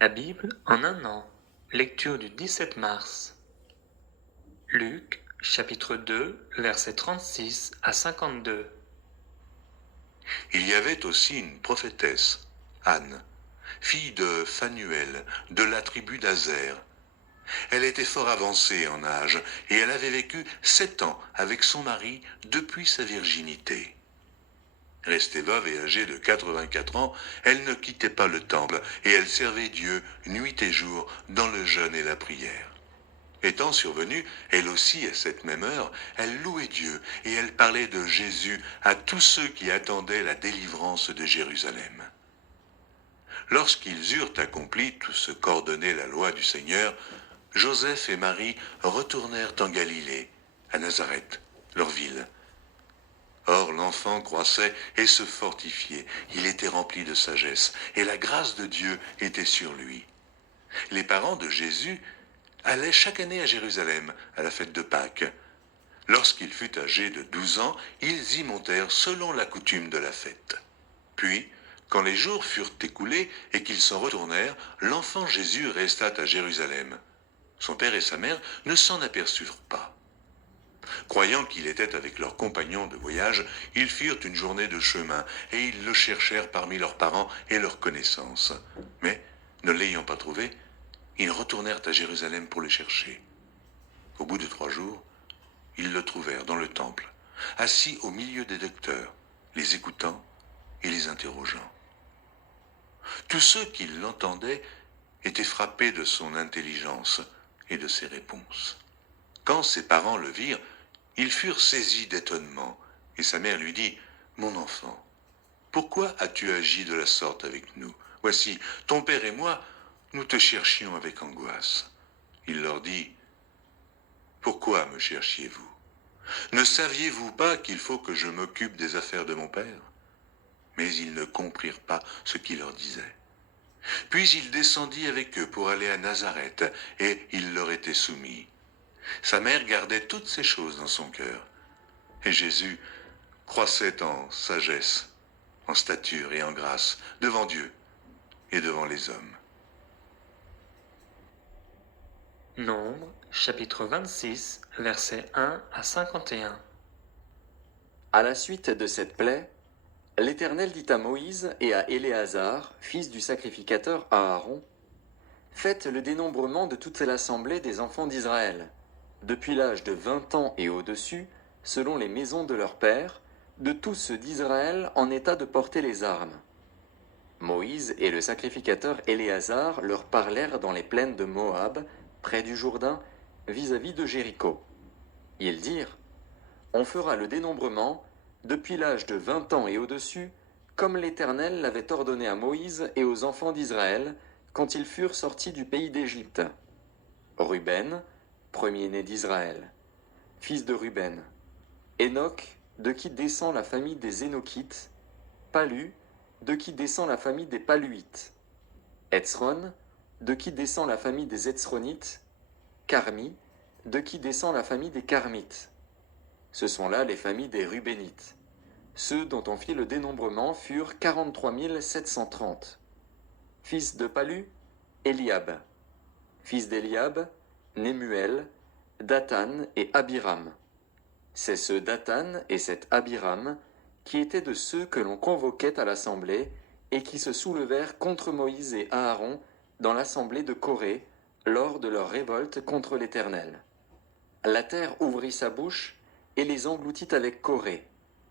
La Bible en un an. Lecture du 17 mars. Luc, chapitre 2, versets 36 à 52. Il y avait aussi une prophétesse, Anne, fille de Phanuel, de la tribu d'Azer. Elle était fort avancée en âge, et elle avait vécu 7 ans avec son mari depuis sa virginité. Restée veuve et âgée de 84 ans, elle ne quittait pas le temple, et elle servait Dieu nuit et jour dans le jeûne et la prière. Étant survenue, elle aussi, à cette même heure, elle louait Dieu, et elle parlait de Jésus à tous ceux qui attendaient la délivrance de Jérusalem. Lorsqu'ils eurent accompli tout ce qu'ordonnait la loi du Seigneur, Joseph et Marie retournèrent en Galilée, à Nazareth, leur ville. Or l'enfant croissait et se fortifiait, il était rempli de sagesse, et la grâce de Dieu était sur lui. Les parents de Jésus allaient chaque année à Jérusalem, à la fête de Pâques. Lorsqu'il fut âgé de 12 ans, ils y montèrent selon la coutume de la fête. Puis, quand les jours furent écoulés et qu'ils s'en retournèrent, l'enfant Jésus resta à Jérusalem. Son père et sa mère ne s'en aperçurent pas. Croyant qu'il était avec leurs compagnons de voyage, ils firent une journée de chemin, et ils le cherchèrent parmi leurs parents et leurs connaissances. Mais, ne l'ayant pas trouvé, ils retournèrent à Jérusalem pour le chercher. Au bout de 3 jours, ils le trouvèrent dans le temple, assis au milieu des docteurs, les écoutant et les interrogeant. Tous ceux qui l'entendaient étaient frappés de son intelligence et de ses réponses. Quand ses parents le virent, ils furent saisis d'étonnement, et sa mère lui dit, « Mon enfant, pourquoi as-tu agi de la sorte avec nous? Voici, ton père et moi, nous te cherchions avec angoisse. » Il leur dit, « Pourquoi me cherchiez-vous? Ne saviez-vous pas qu'il faut que je m'occupe des affaires de mon père ?» Mais ils ne comprirent pas ce qu'il leur disait. Puis il descendit avec eux pour aller à Nazareth, et il leur était soumis. Sa mère gardait toutes ces choses dans son cœur. Et Jésus croissait en sagesse, en stature et en grâce devant Dieu et devant les hommes. Nombre, chapitre 26, versets 1 à 51. À la suite de cette plaie, l'Éternel dit à Moïse et à Éléazar, fils du sacrificateur Aaron, « Faites le dénombrement de toute l'assemblée des enfants d'Israël, depuis l'âge de 20 ans et au-dessus, selon les maisons de leurs pères, de tous ceux d'Israël en état de porter les armes. » Moïse et le sacrificateur Éléazar leur parlèrent dans les plaines de Moab, près du Jourdain, vis-à-vis de Jéricho. Ils dirent, « On fera le dénombrement depuis l'âge de 20 ans et au-dessus, comme l'Éternel l'avait ordonné à Moïse et aux enfants d'Israël quand ils furent sortis du pays d'Égypte. Ruben, premier-né d'Israël, fils de Ruben. Enoch, de qui descend la famille des Énochites. Palu, de qui descend la famille des Paluites. Etzron, de qui descend la famille des Etzronites. Carmi, de qui descend la famille des Carmites. Ce sont là les familles des Rubénites. Ceux dont on fit le dénombrement furent 43 730. Fils de Palu, Eliab. Fils d'Eliab, Nemuel, Dathan et Abiram. C'est ce Dathan et cet Abiram qui étaient de ceux que l'on convoquait à l'assemblée et qui se soulevèrent contre Moïse et Aaron dans l'assemblée de Corée lors de leur révolte contre l'Éternel. La terre ouvrit sa bouche et les engloutit avec Corée,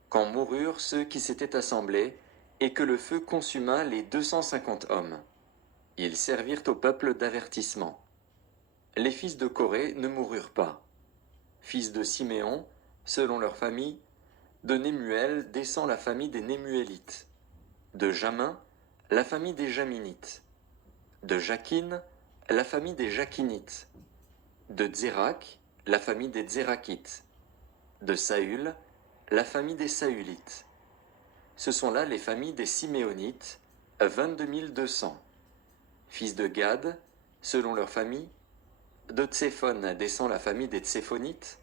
quand moururent ceux qui s'étaient assemblés, et que le feu consuma les 250 hommes. Ils servirent au peuple d'avertissement. Les fils de Corée ne moururent pas. Fils de Siméon, selon leur famille, de Nemuel descend la famille des Nemuélites. De Jamin, la famille des Jaminites. De Jakin, la famille des Jakinites. De Zérak, la famille des Zérakites. De Saül, la famille des Saülites. Ce sont là les familles des Siméonites, 22 200. Fils de Gad, selon leur famille, de Tséphon descend la famille des Tséphonites,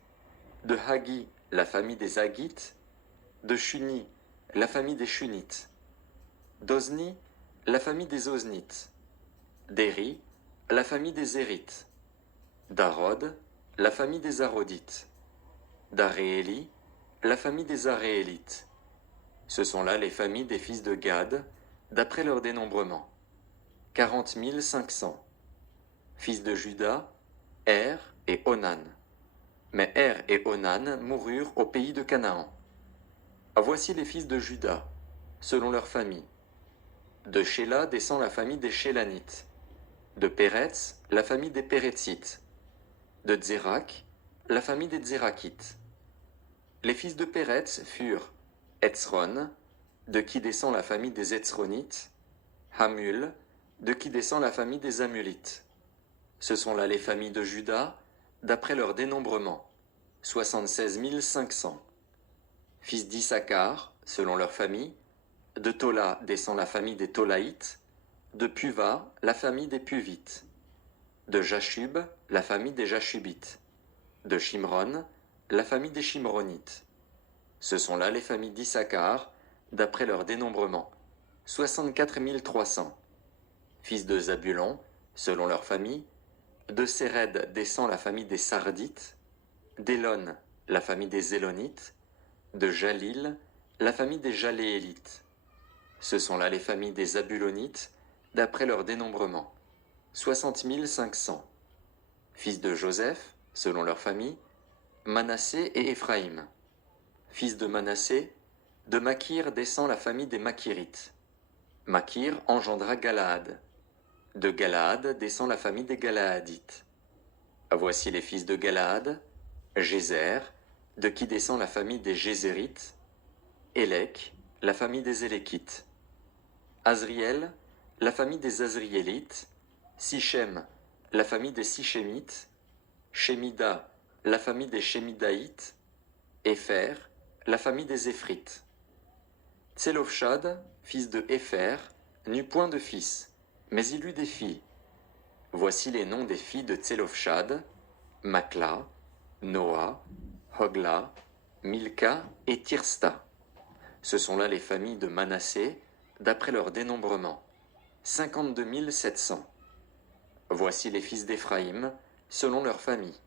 de Hagi, la famille des Hagites, de Shuni, la famille des Shunites, d'Ozni, la famille des Oznites, d'Éri, la famille des Érites, d'Arod, la famille des Arodites, d'Arééli, la famille des Aréélites. Ce sont là les familles des fils de Gad, d'après leur dénombrement. 40 500. Fils de Juda, Er et Onan. Mais Er et Onan moururent au pays de Canaan. Voici les fils de Juda, selon leur famille. De Shéla descend la famille des Shélanites. De Péretz, la famille des Péretzites. De Tsérak, la famille des Tsérakites. Les fils de Péretz furent Etzron, de qui descend la famille des Etzronites, Hamul, de qui descend la famille des Hamulites. Ce sont là les familles de Juda, d'après leur dénombrement, 76 500. Fils d'Issachar, selon leur famille, de Tola descend la famille des Tolaïtes, de Puva, la famille des Puvites, de Jashub, la famille des Jashubites, de Shimron, la famille des Shimronites. Ce sont là les familles d'Issachar, d'après leur dénombrement, 64 300. Fils de Zabulon, selon leur famille, de Séred descend la famille des Sardites, d'Élon, la famille des Élonites, de Jalil, la famille des Jaléélites. Ce sont là les familles des Zabulonites, d'après leur dénombrement, 60 500. Fils de Joseph, selon leur famille, Manassé et Éphraïm. Fils de Manassé, de Makir descend la famille des Makirites. Makir engendra Galaad. De Galaad descend la famille des Galaadites. Voici les fils de Galaad, Gézer, de qui descend la famille des Gézérites, Élec, la famille des Élékites, Azriel, la famille des Azriélites, Sichem, la famille des Sichémites, Shémida, la famille des Shémidaïtes, Épher, la famille des Éphrites. Tselofshad, fils de Épher, n'eut point de fils, mais il eut des filles. Voici les noms des filles de Tselofshad, Makla, Noa, Hogla, Milka et Tirsta. Ce sont là les familles de Manassé, d'après leur dénombrement, 52 700. Voici les fils d'Éphraïm, selon leur famille.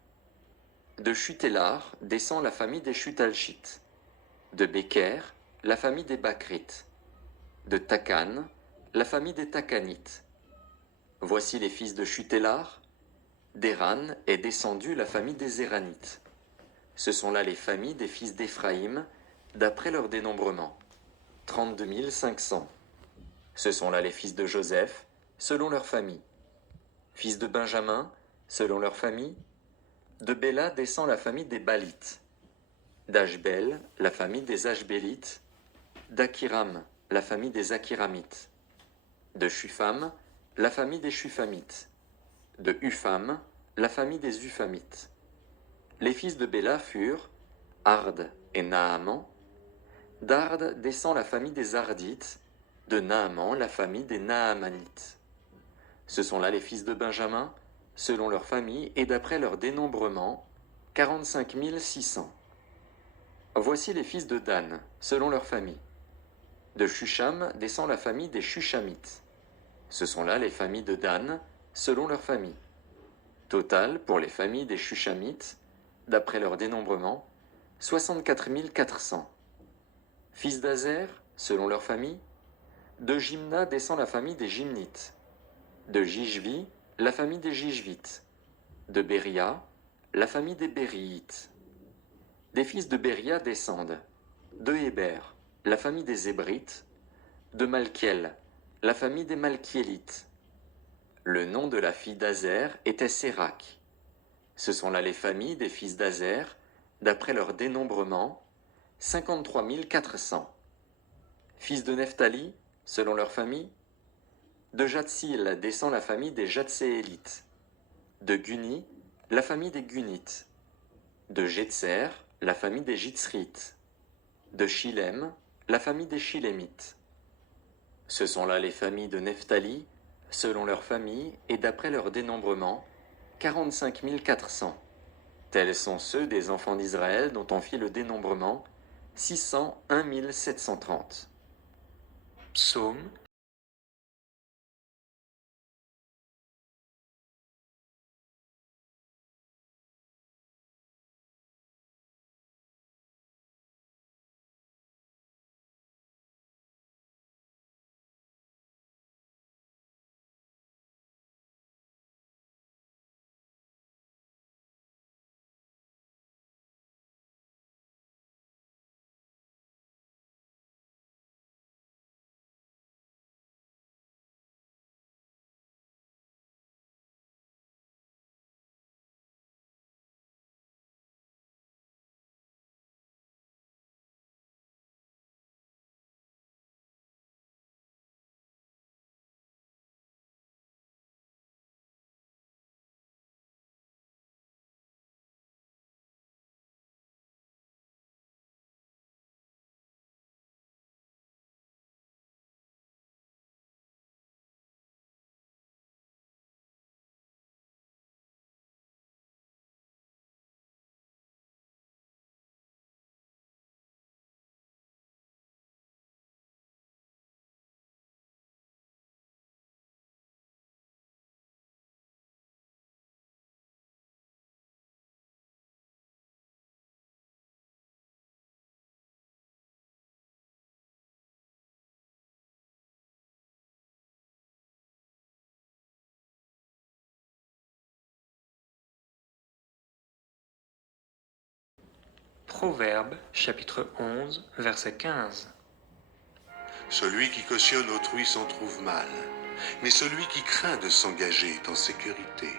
De Chutélar descend la famille des Chutalchites. De Béker, la famille des Bakrites. De Takan, la famille des Takanites. Voici les fils de Chutélar. D'Éran est descendue la famille des Éranites. Ce sont là les familles des fils d'Éphraïm, d'après leur dénombrement, 32 500. Ce sont là les fils de Joseph, selon leur famille. Fils de Benjamin, selon leur famille. De Béla descend la famille des Balites. D'Ashbel, la famille des Ashbélites. D'Akiram, la famille des Akiramites. De Shufam, la famille des Shufamites. De Upham, la famille des Uphamites. Les fils de Béla furent Ard et Naaman. D'Ard descend la famille des Ardites, de Naaman la famille des Naamanites. Ce sont là les fils de Benjamin, selon leur famille et d'après leur dénombrement, 45 600. Voici les fils de Dan, selon leur famille. De Shusham descend la famille des Shushamites. Ce sont là les familles de Dan, selon leur famille. Total pour les familles des Shushamites, d'après leur dénombrement, 64 400. Fils d'Azer, selon leur famille. De Jimna descend la famille des Jimnites. De Jijvi, la famille des Jijvites. De Béria, la famille des Bériites. Des fils de Béria descendent. De Héber, la famille des Hébrites. De Malkiel, la famille des Malkiélites. Le nom de la fille d'Azer était Sérac. Ce sont là les familles des fils d'Azer, d'après leur dénombrement, 53 400. Fils de Nephtali, selon leur famille. De Jatsil descend la famille des Jatséélites. De Guni, la famille des Gunites. De Jetser, la famille des Jitzrites. De Shilem, la famille des Shilémites. Ce sont là les familles de Nephtali, selon leur famille et d'après leur dénombrement, 45 400. Tels sont ceux des enfants d'Israël dont on fit le dénombrement, 601 730. Psaume Proverbes chapitre 11, verset 15. Celui qui cautionne autrui s'en trouve mal, mais celui qui craint de s'engager est en sécurité.